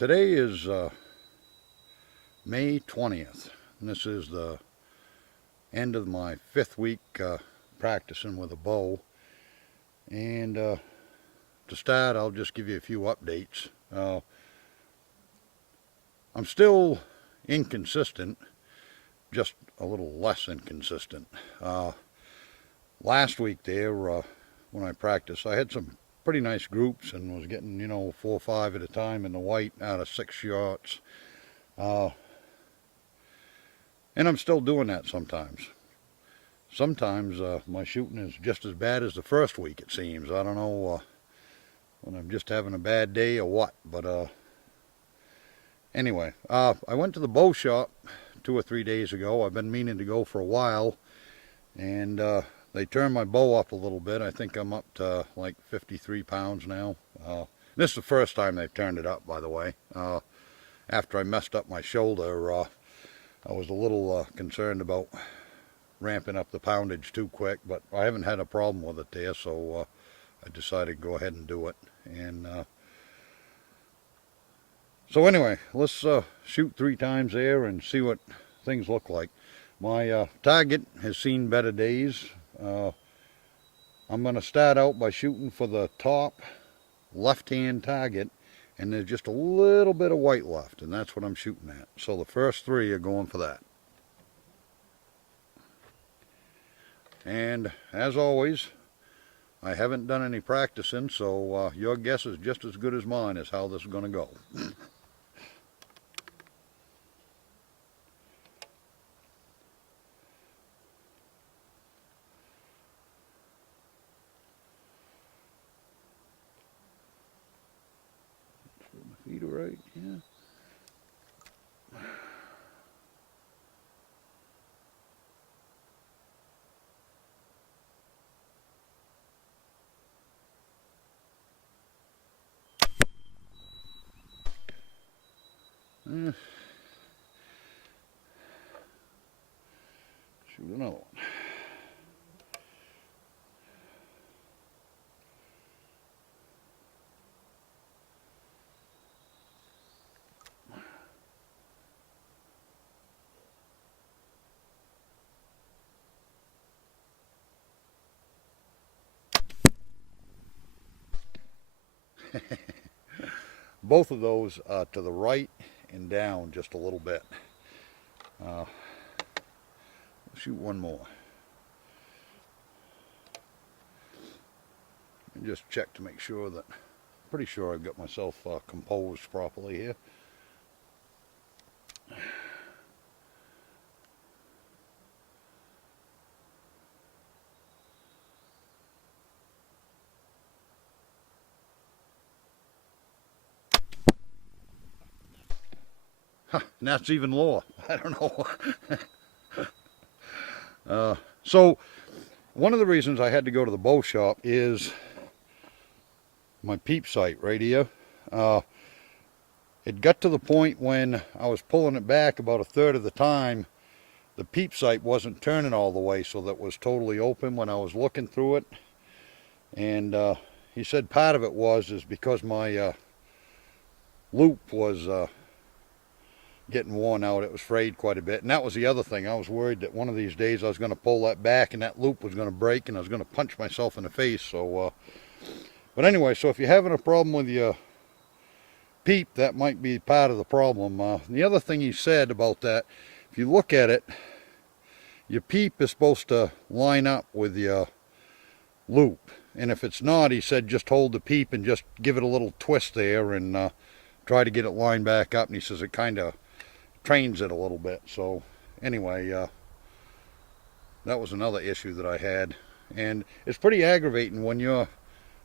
Today is May 20th, and this is the end of my 5th week practicing with a bow. And to start, I'll just give you a few updates. I'm still inconsistent, just a little less inconsistent. Last week there, when I practiced, I had some pretty nice groups and was getting, 4 or 5 at a time in the white out of 6 shots. And I'm still doing that sometimes. Sometimes my shooting is just as bad as the first week, it seems. I don't know when I'm just having a bad day or what. But anyway, I went to the bow shop 2 or 3 days ago. I've been meaning to go for a while. And they turned my bow up a little bit. I think I'm up to like 53 pounds now. This is the first time they've turned it up, by the way. After I messed up my shoulder, I was a little concerned about ramping up the poundage too quick, but I haven't had a problem with it there, so I decided to go ahead and do it. And so anyway, let's shoot 3 times there and see what things look like. My target has seen better days. I'm going to start out by shooting for the top left-hand target, and there's just a little bit of white left, and that's what I'm shooting at. So the first 3 are going for that. And as always, I haven't done any practicing, so your guess is just as good as mine as how this is going to go. My feet are right, yeah. Shoot another one. Both of those to the right and down just a little bit. We'll shoot one more. And just check to make sure that, pretty sure I've got myself composed properly here. Huh, and that's even lower. I don't know. So one of the reasons I had to go to the bow shop is my Peep sight right here. It got to the point when I was pulling it back about a third of the time, the Peep sight wasn't turning all the way, so that was totally open when I was looking through it. And he said part of it is because my loop was getting worn out. It was frayed quite a bit, and that was the other thing. I was worried that one of these days I was going to pull that back and that loop was going to break and I was going to punch myself in the face. So but anyway, so if you're having a problem with your Peep, that might be part of the problem. The other thing he said about that, if you look at it, your Peep is supposed to line up with your loop, and if it's not, he said just hold the Peep and just give it a little twist there and try to get it lined back up, and he says it kind of trains it a little bit. So anyway, that was another issue that I had, and it's pretty aggravating when you're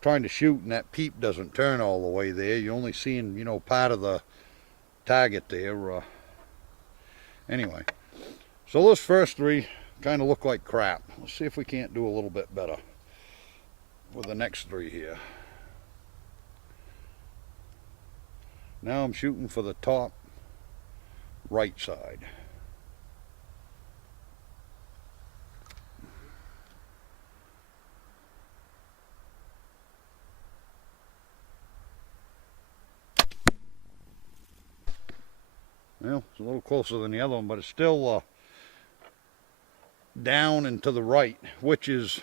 trying to shoot and that Peep doesn't turn all the way there. You're only seeing, part of the target there. Anyway, so those first 3 kind of look like crap. Let's see if we can't do a little bit better with the next 3 here. Now I'm shooting for the top right side. Well, it's a little closer than the other one, but it's still down and to the right, which is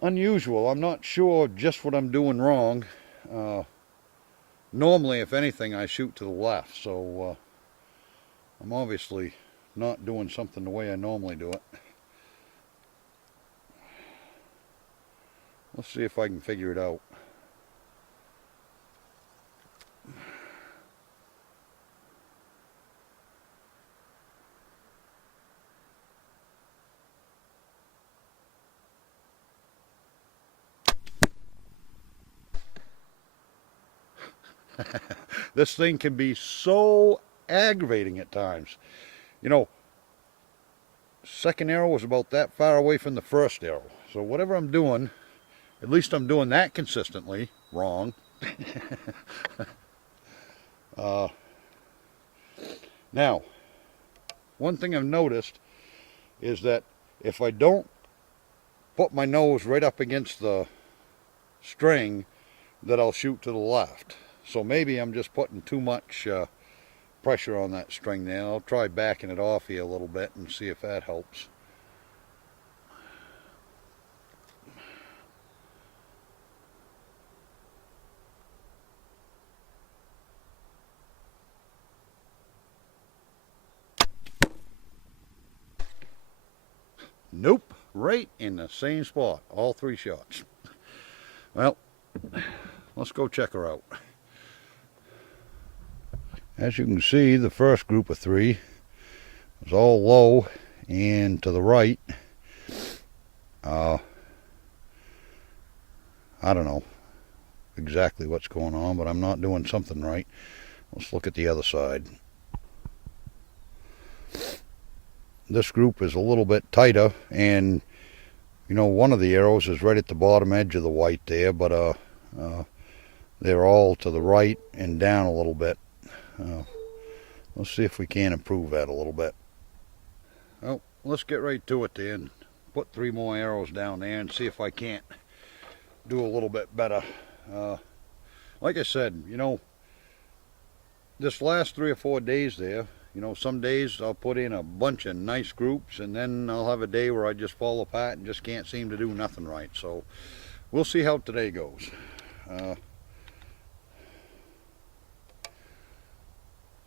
unusual. I'm not sure just what I'm doing wrong. Normally, if anything, I shoot to the left, so I'm obviously not doing something the way I normally do it. Let's see if I can figure it out. This thing can be so aggravating at times. You know, second arrow was about that far away from the first arrow. So whatever I'm doing, at least I'm doing that consistently. Wrong. Now, one thing I've noticed is that if I don't put my nose right up against the string, that I'll shoot to the left. So maybe I'm just putting too much pressure on that string there. I'll try backing it off here a little bit and see if that helps. Nope, right in the same spot, all three shots. Well, let's go check her out. As you can see, the first group of three was all low and to the right. I don't know exactly what's going on, but I'm not doing something right. Let's look at the other side. This group is a little bit tighter, and you know, one of the arrows is right at the bottom edge of the white there, but they're all to the right and down a little bit. Let's see if we can improve that a little bit. Well, let's get right to it then. Put 3 more arrows down there and see if I can't do a little bit better. Like I said, you know, this last 3 or 4 days there, you know, some days I'll put in a bunch of nice groups, and then I'll have a day where I just fall apart and just can't seem to do nothing right. So we'll see how today goes.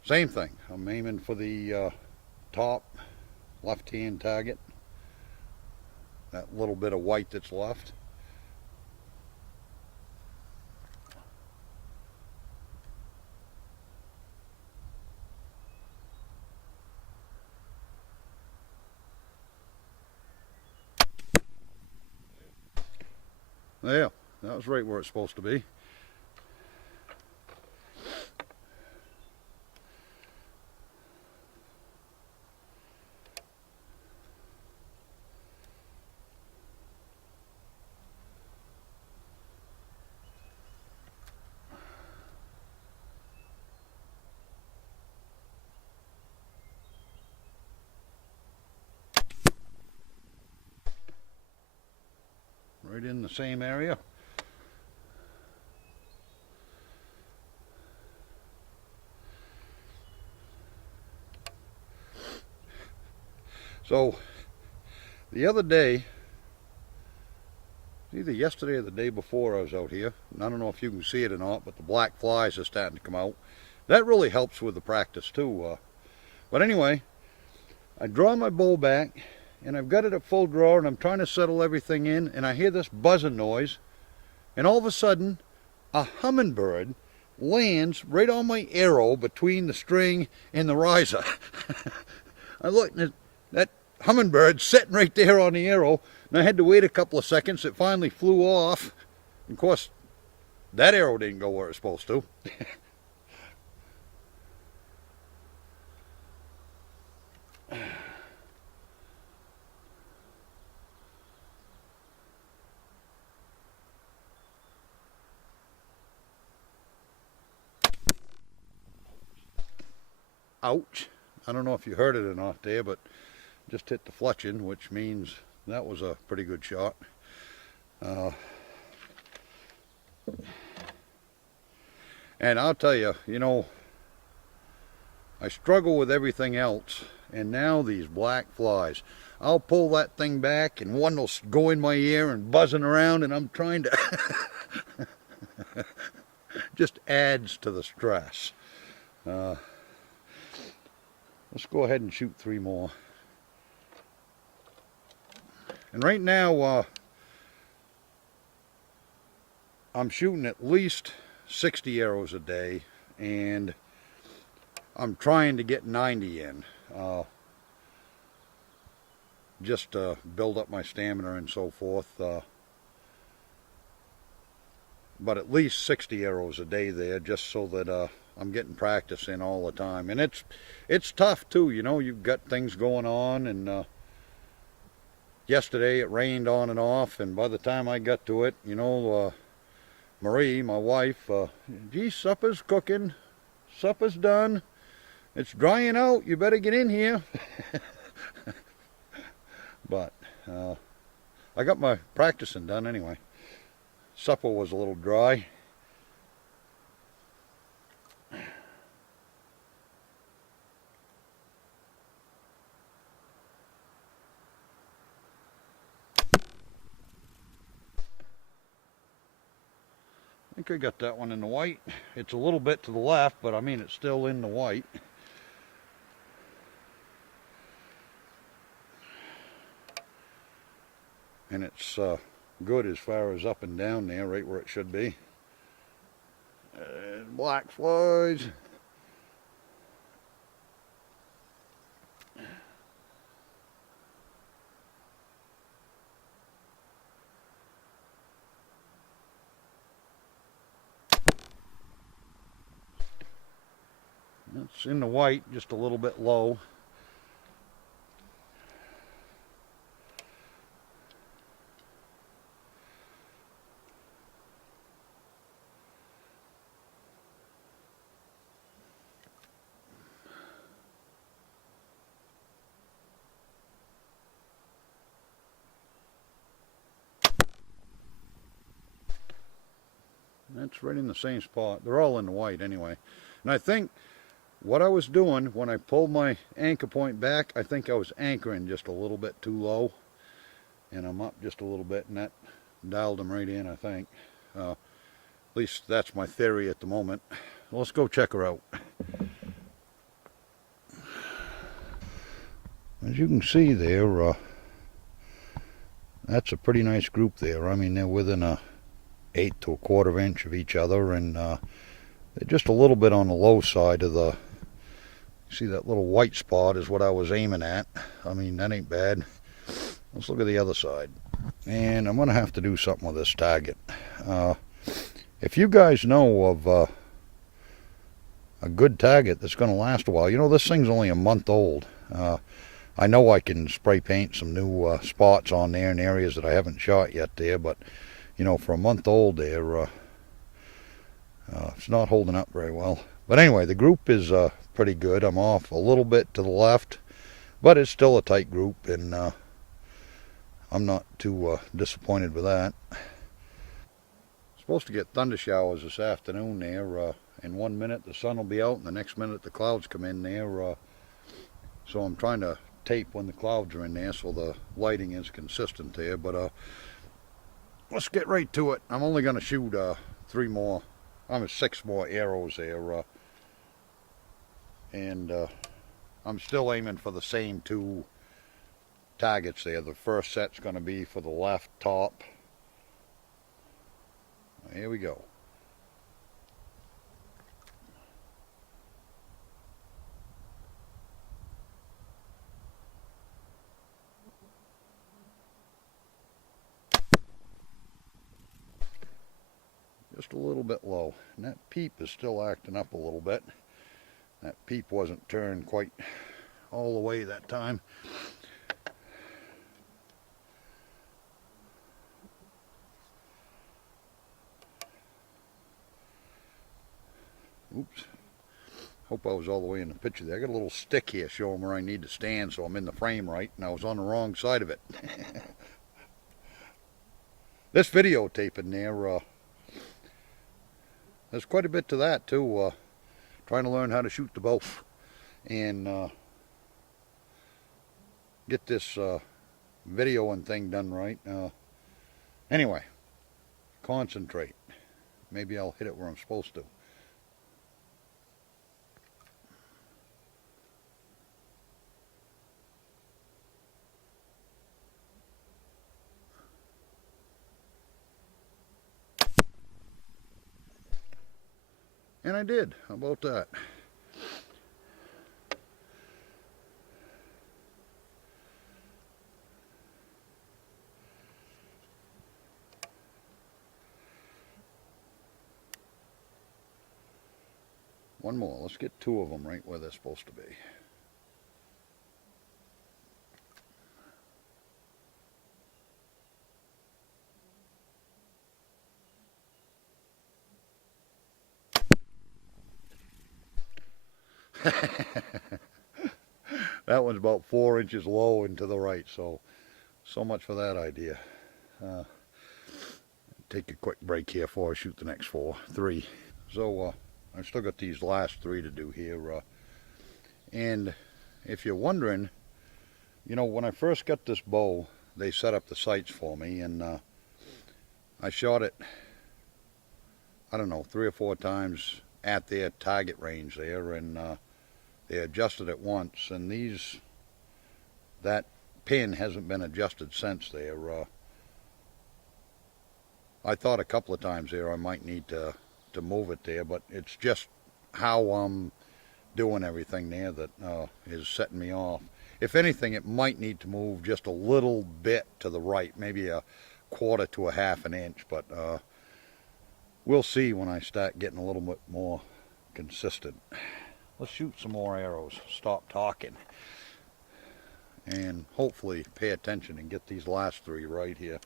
Same thing. I'm aiming for the top left-hand target. That little bit of white that's left. Yeah, that was right where it's supposed to be. Right in the same area. So the other day, either yesterday or the day before I was out here, and I don't know if you can see it or not, but the black flies are starting to come out. That really helps with the practice too. But anyway, I draw my bow back, and I've got it at full draw, and I'm trying to settle everything in, and I hear this buzzing noise, and all of a sudden a hummingbird lands right on my arrow between the string and the riser. I looked, and that hummingbird sitting right there on the arrow, and I had to wait a couple of seconds. It finally flew off. Of course, that arrow didn't go where it's supposed to. Ouch. I don't know if you heard it or not there, but just hit the fletching, which means that was a pretty good shot. And I'll tell you, you know, I struggle with everything else, and now these black flies. I'll pull that thing back and one will go in my ear and buzzing around, and I'm trying to just adds to the stress. Let's go ahead and shoot 3 more. And right now I'm shooting at least 60 arrows a day, and I'm trying to get 90 in. Just to build up my stamina and so forth. But at least 60 arrows a day there, just so that I'm getting practice in all the time. And it's tough too, you know. You've got things going on, and yesterday it rained on and off, and by the time I got to it, you know, Marie, my wife, gee, supper's cooking, supper's done, it's drying out, you better get in here. But I got my practicing done anyway. Supper was a little dry. I think I got that one in the white. It's a little bit to the left, but I mean it's still in the white. And it's good as far as up and down there, right where it should be. Black flies. It's in the white, just a little bit low. That's right in the same spot. They're all in the white anyway. And I think what I was doing when I pulled my anchor point back, I think I was anchoring just a little bit too low. And I'm up just a little bit, and that dialed them right in, I think. At least that's my theory at the moment. Let's go check her out. As you can see there, that's a pretty nice group there. I mean, they're within a 1/8 to 1/4 inch of each other, and they're just a little bit on the low side of the, see that little white spot is what I was aiming at. I mean, that ain't bad. Let's look at the other side. And I'm going to have to do something with this target. If you guys know of a good target that's going to last a while, you know, this thing's only a month old. I know I can spray paint some new spots on there in areas that I haven't shot yet there, but you know, for a month old there, it's not holding up very well. But anyway, the group is pretty good. I'm off a little bit to the left, but it's still a tight group, and I'm not too disappointed with that. Supposed to get thunder showers this afternoon there. In 1 minute the sun will be out, and the next minute the clouds come in there. So I'm trying to tape when the clouds are in there so the lighting is consistent there. But let's get right to it. I'm only going to shoot 6 more arrows there. And I'm still aiming for the same 2 targets there. The first set's going to be for the left top. Here we go. Just a little bit low. And that Peep is still acting up a little bit. That Peep wasn't turned quite all the way that time. Oops. Hope I was all the way in the picture there. I got a little stick here showing where I need to stand so I'm in the frame right, and I was on the wrong side of it. This videotaping there, there's quite a bit to that too. Trying to learn how to shoot the bow. and get this video and thing done right. Anyway, concentrate. Maybe I'll hit it where I'm supposed to. And I did. How about that? One more. Let's get two of them right where they're supposed to be. That one's about 4 inches low and to the right, so much for that idea. Take a quick break here before I shoot the next three. So I've still got these last three to do here. And if you're wondering, you know, when I first got this bow, they set up the sights for me, and I shot it, I don't know, 3 or 4 times at their target range there, and they adjusted it once, and that pin hasn't been adjusted since there. I thought a couple of times there I might need to move it there, but it's just how I'm doing everything there that is setting me off. If anything, it might need to move just a little bit to the right, maybe a 1/4 to a 1/2 inch, but we'll see when I start getting a little bit more consistent. Let's shoot some more arrows, stop talking, and hopefully pay attention and get these last 3 right here.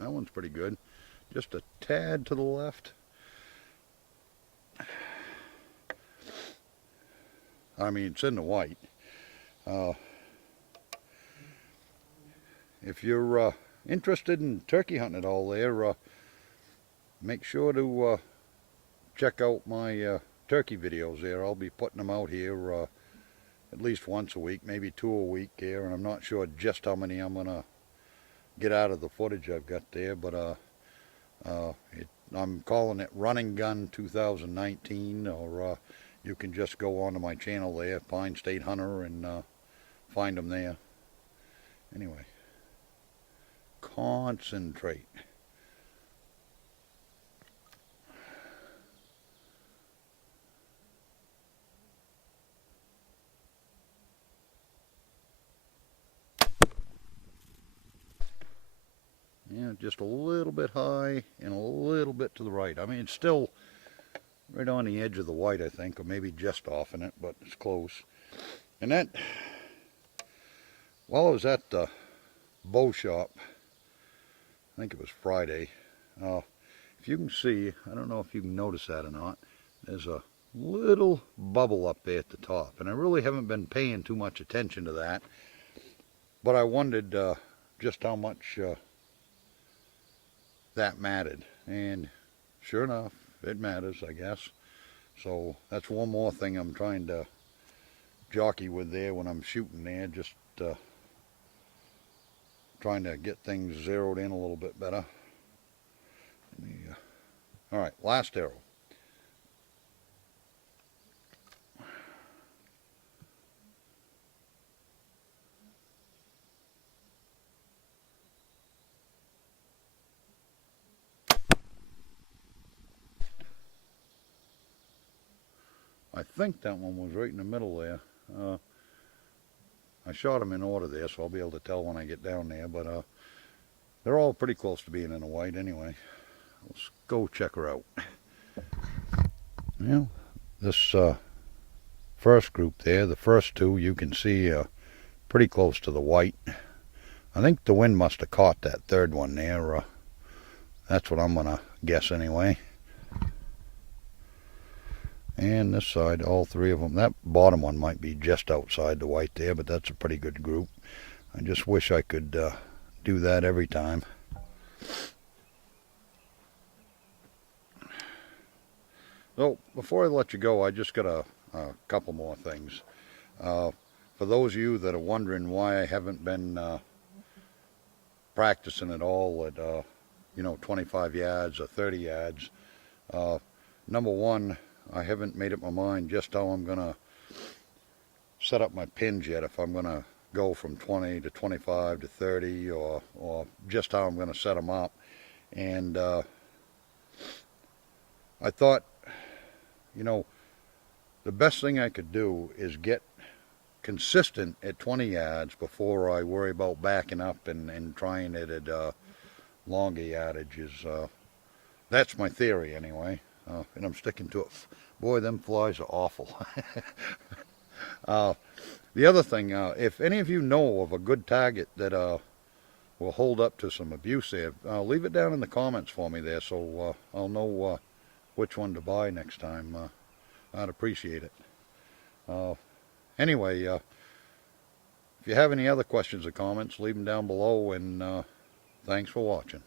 That one's pretty good. Just a tad to the left. I mean, it's in the white. If you're interested in turkey hunting at all there, make sure to check out my turkey videos there. I'll be putting them out here at least once a week, maybe 2 a week here, and I'm not sure just how many I'm going to get out of the footage I've got there, but I'm calling it Running Gun 2019, or you can just go onto my channel there, Pine State Hunter, and find them there. Anyway, concentrate. Yeah, just a little bit high and a little bit to the right. I mean, it's still right on the edge of the white, I think, or maybe just off in it, but it's close. And that, while I was at the bow shop, I think it was Friday, if you can see, I don't know if you can notice that or not, there's a little bubble up there at the top, and I really haven't been paying too much attention to that, but I wondered just how much that mattered, and sure enough, it matters, I guess. So that's one more thing I'm trying to jockey with there when I'm shooting there, just trying to get things zeroed in a little bit better. All right, last arrow. I think that one was right in the middle there. I shot them in order there, so I'll be able to tell when I get down there, but they're all pretty close to being in the white anyway. Let's go check her out. Well, this first group there, the first 2, you can see pretty close to the white. I think the wind must have caught that 3rd one there. That's what I'm gonna guess anyway. And this side, all three of them. That bottom one might be just outside the white there, but that's a pretty good group. I just wish I could do that every time. So before I let you go, I just got a couple more things. For those of you that are wondering why I haven't been practicing at all at 25 yards or 30 yards, number one, I haven't made up my mind just how I'm gonna set up my pins yet. If I'm gonna go from 20 to 25 to 30, or just how I'm gonna set them up. And I thought, the best thing I could do is get consistent at 20 yards before I worry about backing up and trying it at longer yardages. That's my theory anyway, and I'm sticking to it. Boy, them flies are awful. The other thing, if any of you know of a good target that will hold up to some abuse there, leave it down in the comments for me there, so I'll know which one to buy next time. I'd appreciate it. Anyway, if you have any other questions or comments, leave them down below, and thanks for watching.